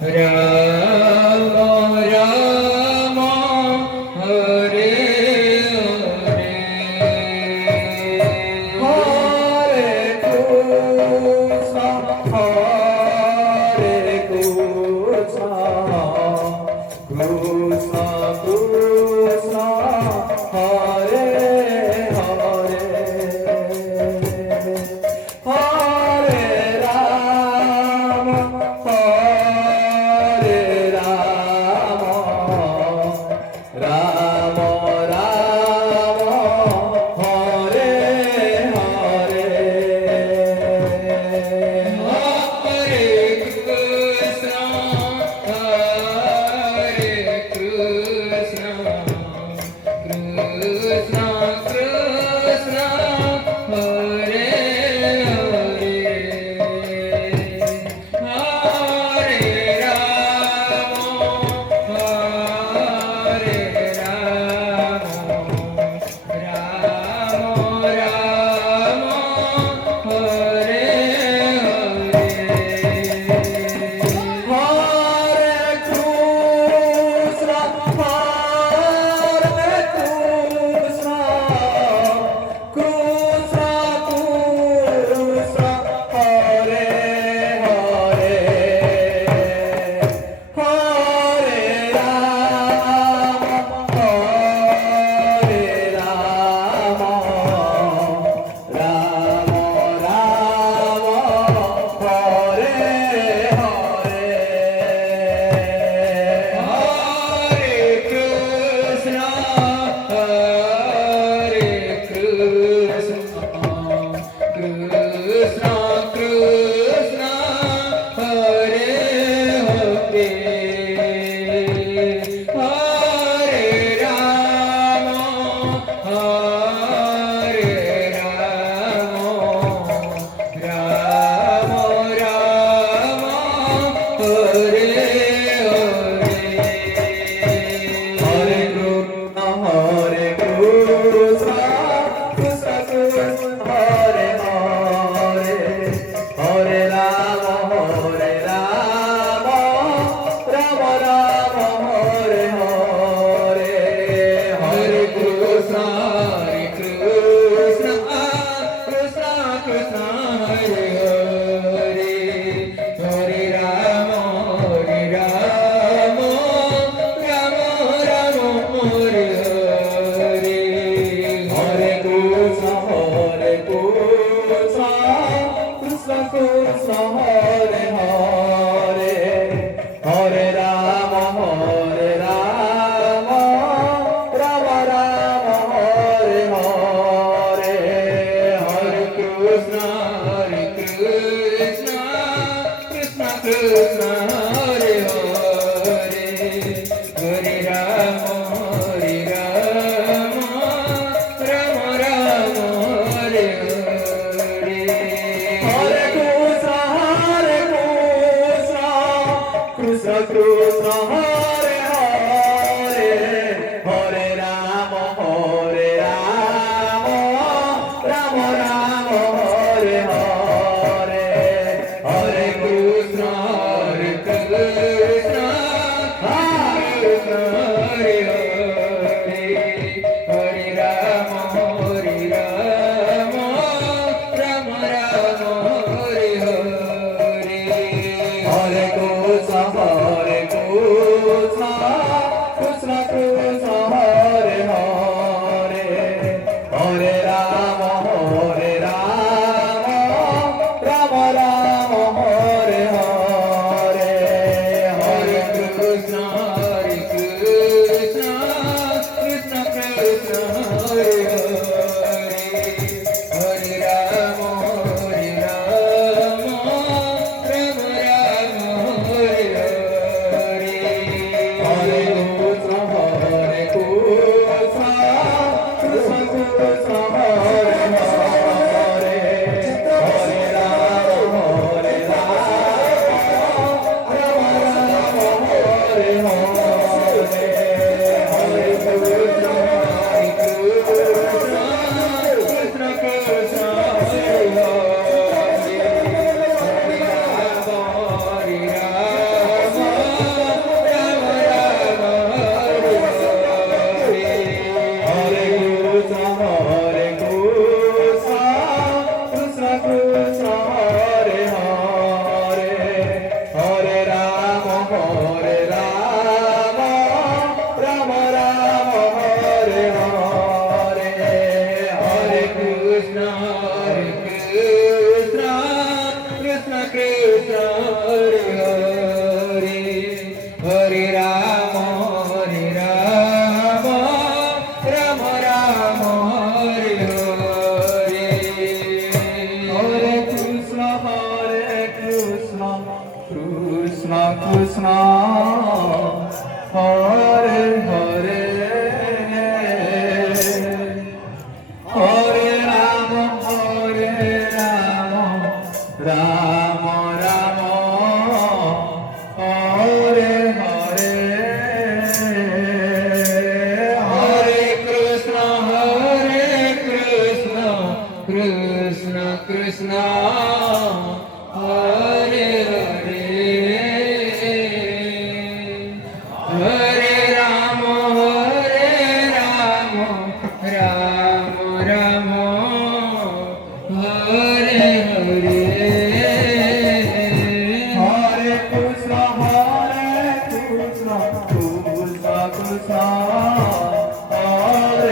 Ram Ram Hare Hare Hare Krishna Hare Krishna Krishna Krishna Hare Hare Hare Ram Hare Ram Ram Ram Hare Hare Hare Krishna Hare Krishna Krishna Krishna Hare Hare Hare Ram Hare Ram Ram Ram Hare Hare Krishna Hare Krishna Krishna Krishna Hare Hare Hare Ram Hare Ram Ram Ram Hare Hare Hare Krishna Hare Krishna Krishna Krishna Hare Hare Hare Ram Hare Ram Ram Ram Hare Hare Krishna Hare Krishna Krishna Krishna Hare Hare Hare Ram Ram Ram Hare Hare Hare Krishna Hare Krishna, Krishna Krishna, Hare Hare, Hare Rama, Hare Rama, Rama Rama, Hare Hare, Hare Krishna Hare Krishna Krishna Krishna Hare Hare Hare Ram Ram Ram Hare Hare Hare Krishna Hare Krishna, Krishna Krishna, Hare Hare, Hare Rama, Hare Rama, Rama Rama, Hare Hare. Hare Krishna Krishna Krishna Hare Hare Hare Ram Ram Ram Hare Hare Hare Krishna Krishna, Hare Krishna, Hare Hare, Hare Rama, Hare Rama, Rama Rama, Hare Hare. Hare Krishna Krishna Hare Hare Hare Rama Rama Rama Hare Hare Hare Krishna, Krishna Krishna, Hare Hare, Hare Rama, Rama Rama, Hare Hare. Hare Krishna, Krishna Krishna, Hare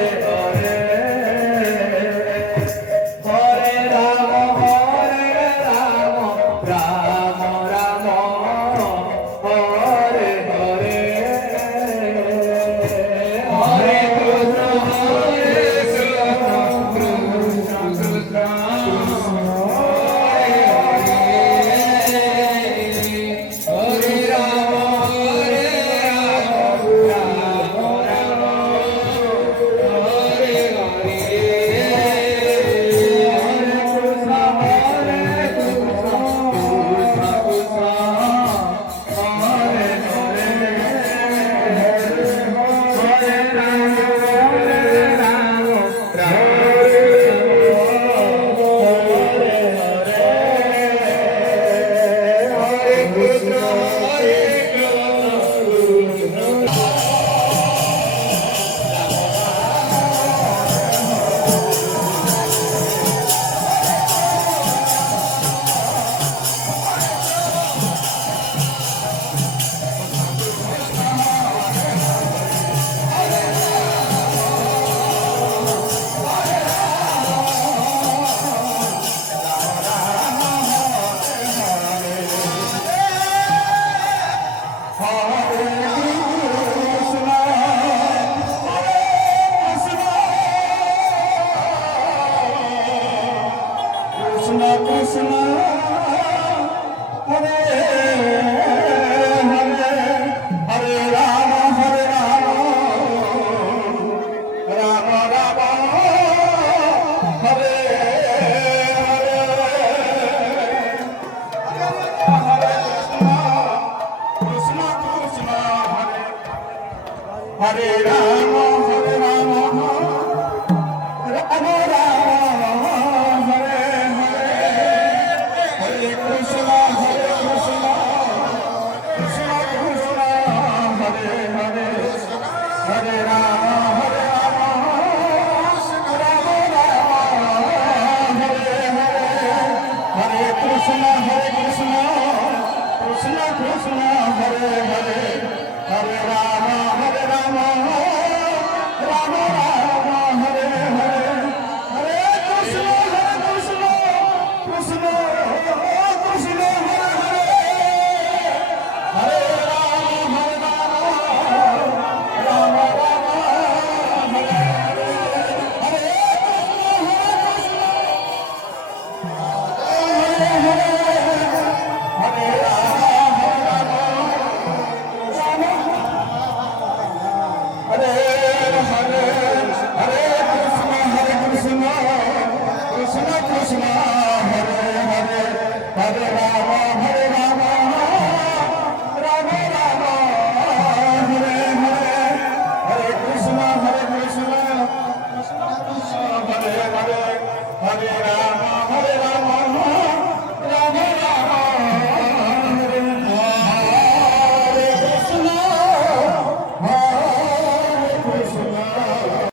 Hare, Hare Rama, Rama Rama, Hare Hare, Hare Krishna, Krishna Krishna, Hare Rama, Rama Rama, Hare Krishna Krishna, Hare Hare, Hare Rama, Rama Rama, Hare Hare, Krishna Krishna, Hare Rama, Krishna Krishna,